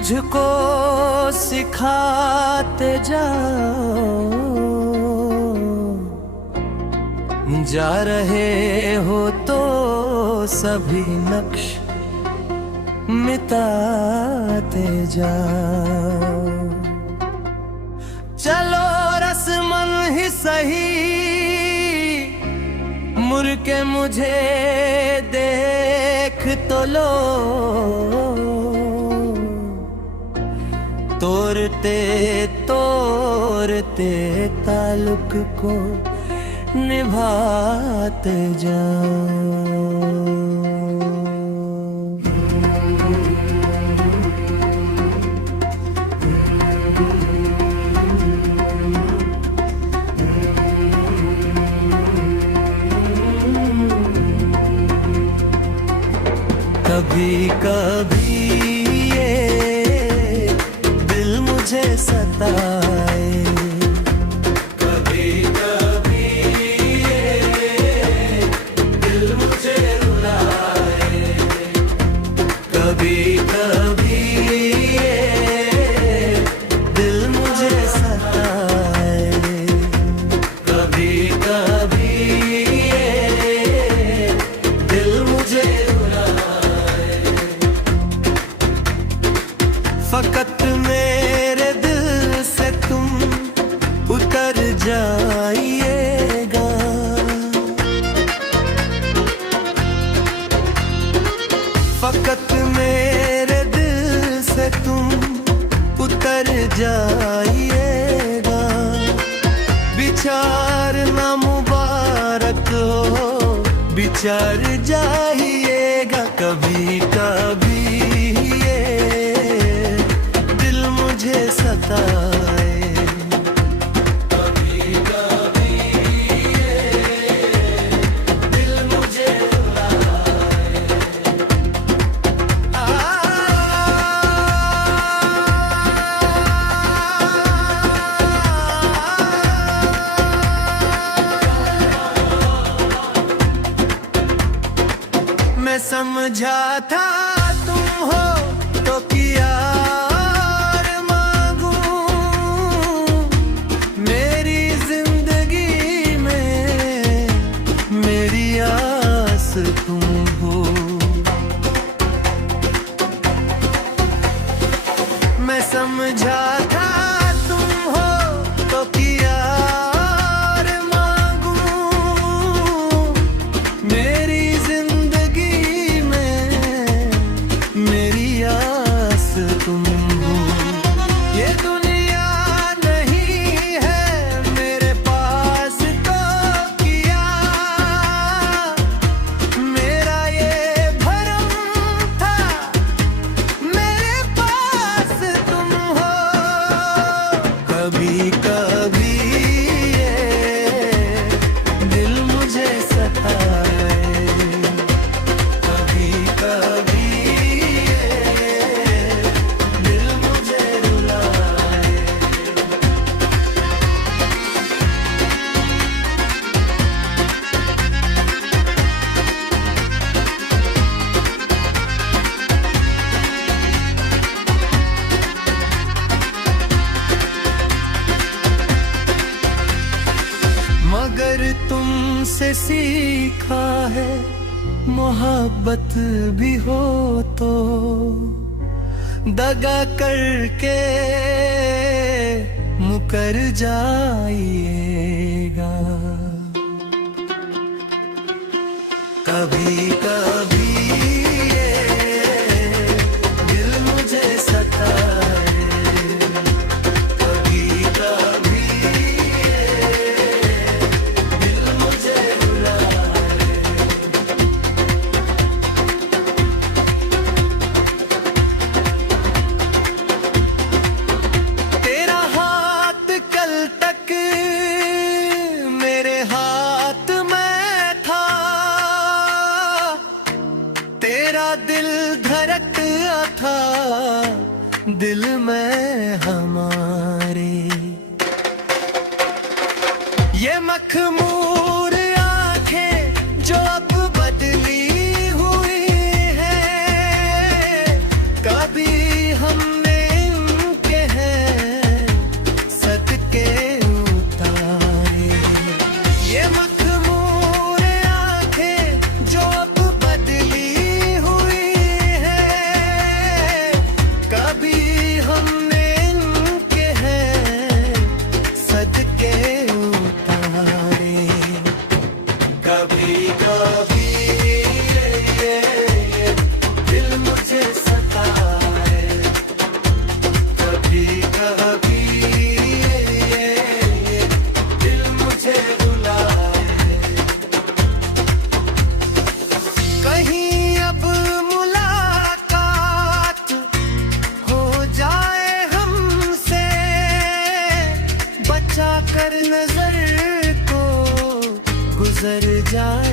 मुझको सिखाते जाओ, जा रहे हो तो सभी नक्श मिटाते जाओ। चलो रस्मन ही सही, मुड़ के मुझे देख तो लो, तोड़ते तोड़ते ताल्लुक को निभाते जाओ। कभी कभी ये दिल मुझे सताए, कभी कभी ये दिल मुझे रुलाए, कभी कभी ये दिल मुझे सताए, कभी कभी ये दिल मुझे फकत मेरे दिल से तुम उतर जाइएगा, फकत मेरे दिल से तुम उतर जाइएगा। विचार ना मुबारक हो, विचार जाइएगा। कभी कभी मुझे सताए, कभी कभी ये दिल मुझे रुलाए। मैं समझा था तुम हो तो किया तुम हो। मैं समझा था तुम हो तो किया और मांगू, मेरी जिंदगी में मेरी आस तुम हो। ये दुनिया नहीं है मेरे पास तो किया, कभी कभी ये दिल मुझे सताए, कभी कभी ये दिल मुझे रुलाए। मगर तुमसे सीखा है मोहब्बत भी हो तो दगा करके मुकर जाइएगा। कभी कभी ये दिल मुझे सताए, कभी कभी दिल धड़कता था दिल में हमारे, ये मखमूर आंखें जो अब बदली हुई हैं, कभी हमने जाए।